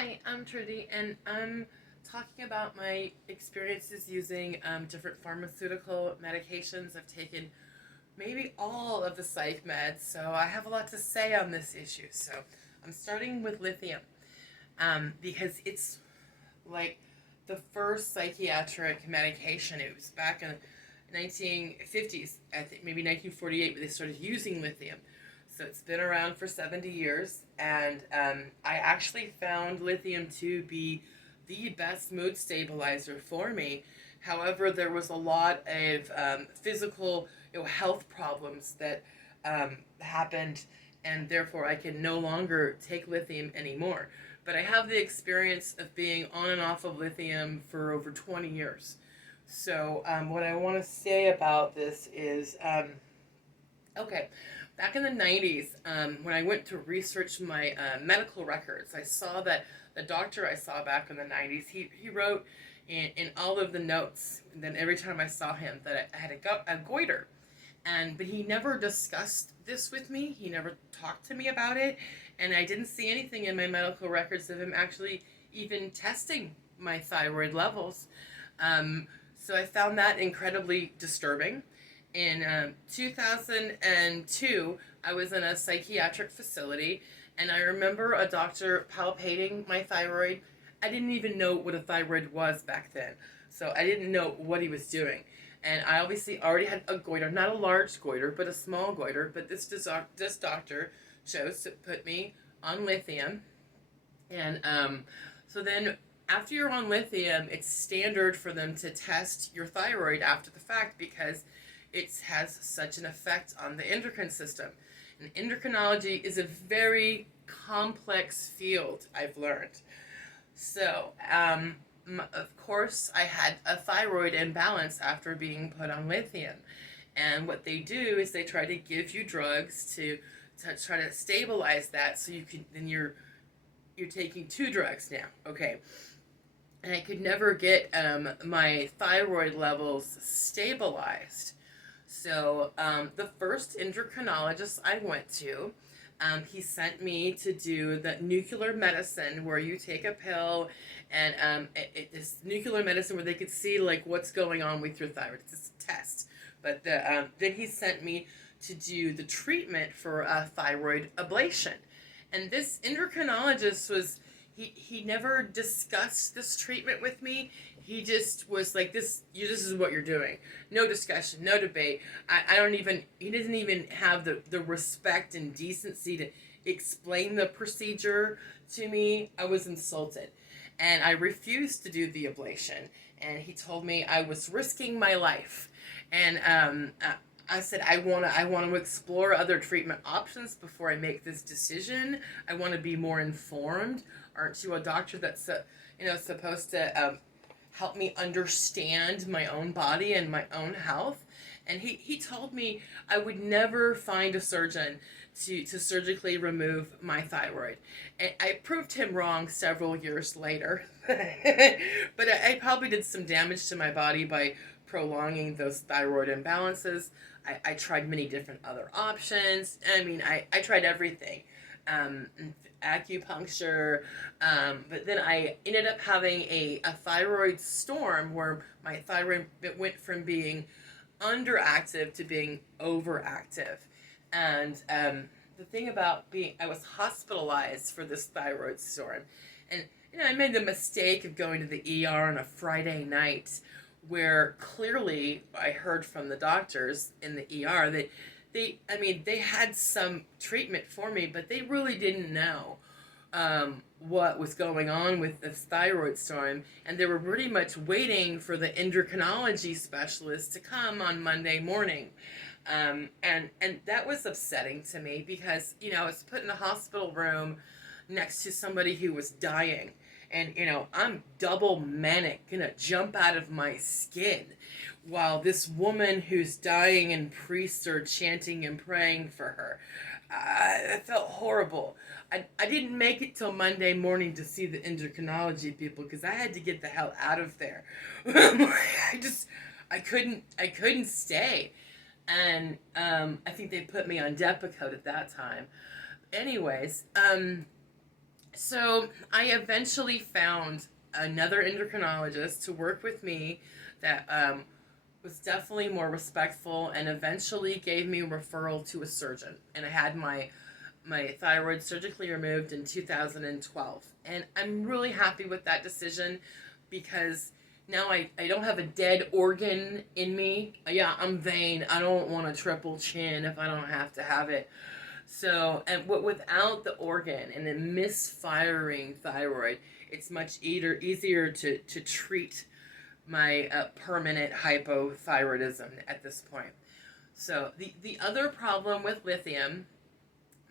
Hi, I'm Trudy, and I'm talking about my experiences using different pharmaceutical medications. I've taken maybe all of the psych meds, so I have a lot to say on this issue. So I'm starting with lithium because it's like the first psychiatric medication. It was back in the 1950s, I think maybe 1948, when they started using lithium. So it's been around for 70 years, and I actually found lithium to be the best mood stabilizer for me. However, there was a lot of physical, health problems that happened, and therefore I can no longer take lithium anymore. But I have the experience of being on and off of lithium for over 20 years. So, what I want to say about this is okay, back in the 90s, when I went to research my medical records, I saw that the doctor I saw back in the 90s, he wrote in all of the notes, and then every time I saw him, that I had a goiter. But he never discussed this with me. He never talked to me about it. And I didn't see anything in my medical records of him actually even testing my thyroid levels. Um, so I found that incredibly disturbing. In 2002, I was in a psychiatric facility, and I remember a doctor palpating my thyroid. I didn't even know what a thyroid was back then, so I didn't know what he was doing. And I obviously already had a goiter, not a large goiter, but a small goiter. But this doctor chose to put me on lithium, and so then after you're on lithium, it's standard for them to test your thyroid after the fact because it has such an effect on the endocrine system. And endocrinology is a very complex field, I've learned. So, of course, I had a thyroid imbalance after being put on lithium. And what they do is they try to give you drugs to try to stabilize that so you can, then you're taking two drugs now. Okay. And I could never get my thyroid levels stabilized. So the first endocrinologist I went to, he sent me to do the nuclear medicine where you take a pill, and it's nuclear medicine where they could see like what's going on with your thyroid. It's a test. But then he sent me to do the treatment for a thyroid ablation. And this endocrinologist was, he never discussed this treatment with me. He just was like, this is what you're doing. No discussion, no debate. I don't even, he doesn't even have the respect and decency to explain the procedure to me. I was insulted. And I refused to do the ablation. And he told me I was risking my life. And I said, I want to explore other treatment options before I make this decision. I want to be more informed. Aren't you a doctor that's supposed to help me understand my own body and my own health? And he told me I would never find a surgeon to surgically remove my thyroid. And I proved him wrong several years later. But I probably did some damage to my body by prolonging those thyroid imbalances. I tried many different other options. I mean, I tried everything. Um, Acupuncture, but then I ended up having a thyroid storm where my thyroid, it went from being underactive to being overactive. And the thing about being, I was hospitalized for this thyroid storm. And, I made the mistake of going to the ER on a Friday night where clearly I heard from the doctors in the ER that they had some treatment for me, but they really didn't know what was going on with this thyroid storm, and they were pretty much waiting for the endocrinology specialist to come on Monday morning. And that was upsetting to me because, I was put in a hospital room next to somebody who was dying. And, I'm double manic, gonna jump out of my skin while this woman who's dying and priests are chanting and praying for her. I felt horrible. I didn't make it till Monday morning to see the endocrinology people because I had to get the hell out of there. I couldn't stay. And I think they put me on Depakote at that time. Anyways, So I eventually found another endocrinologist to work with me that was definitely more respectful, and eventually gave me a referral to a surgeon. And I had my thyroid surgically removed in 2012. And I'm really happy with that decision because now I don't have a dead organ in me. Yeah, I'm vain. I don't want a triple chin if I don't have to have it. So, and without the organ and a misfiring thyroid, it's much easier to treat my permanent hypothyroidism at this point. So, the other problem with lithium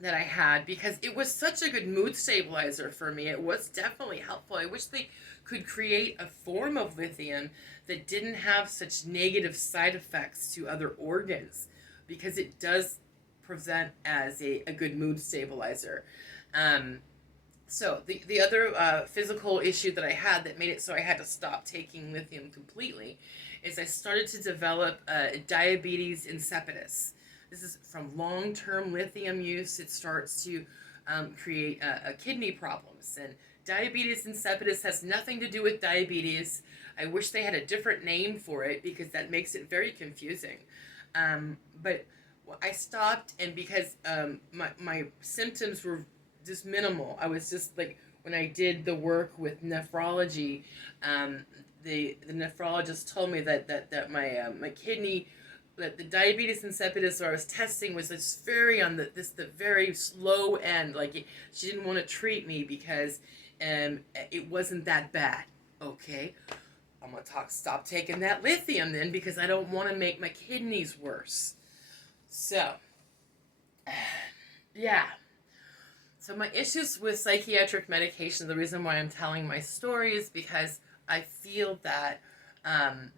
that I had, because it was such a good mood stabilizer for me, it was definitely helpful. I wish they could create a form of lithium that didn't have such negative side effects to other organs, because it does present as a good mood stabilizer. Um, so the other physical issue that I had that made it so I had to stop taking lithium completely is I started to develop diabetes insipidus. This is from long-term lithium use. It starts to create kidney problems. And diabetes insipidus has nothing to do with diabetes. I wish they had a different name for it because that makes it very confusing. But I stopped, and because my symptoms were just minimal. I was just like, when I did the work with nephrology, the nephrologist told me that my kidney, that the diabetes insipidus I was testing was just very on the very slow end. Like she didn't want to treat me because it wasn't that bad. Okay, I'm gonna stop taking that lithium then because I don't want to make my kidneys worse. So, yeah. So my issues with psychiatric medication, the reason why I'm telling my story is because I feel that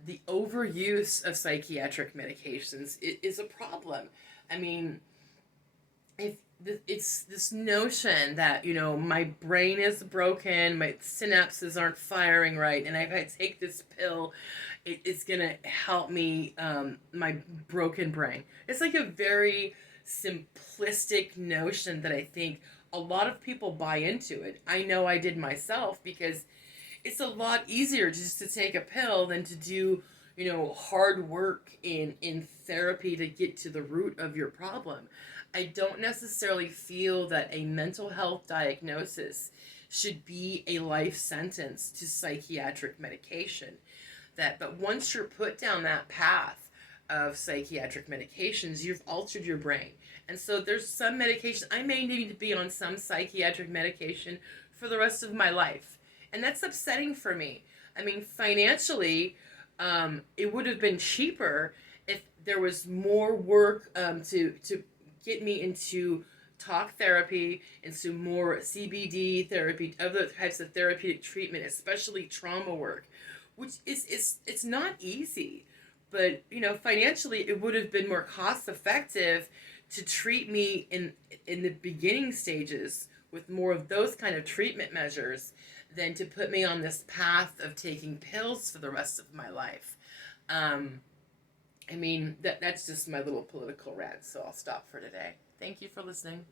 the overuse of psychiatric medications is a problem. I mean, if it's this notion that my brain is broken, my synapses aren't firing right, and if I take this pill, it's gonna help me my broken brain. It's like a very simplistic notion that I think a lot of people buy into it. I know I did myself because it's a lot easier just to take a pill than to do hard work in therapy to get to the root of your problem. I don't necessarily feel that a mental health diagnosis should be a life sentence to psychiatric medication. But once you're put down that path of psychiatric medications, you've altered your brain. And so there's some medication, I may need to be on some psychiatric medication for the rest of my life. And that's upsetting for me. I mean, financially, it would have been cheaper if there was more work to get me into talk therapy, into more CBD therapy, other types of therapeutic treatment, especially trauma work, which is it's not easy. But financially, it would have been more cost effective to treat me in the beginning stages with more of those kind of treatment measures than to put me on this path of taking pills for the rest of my life. I mean, that's just my little political rant, so I'll stop for today. Thank you for listening.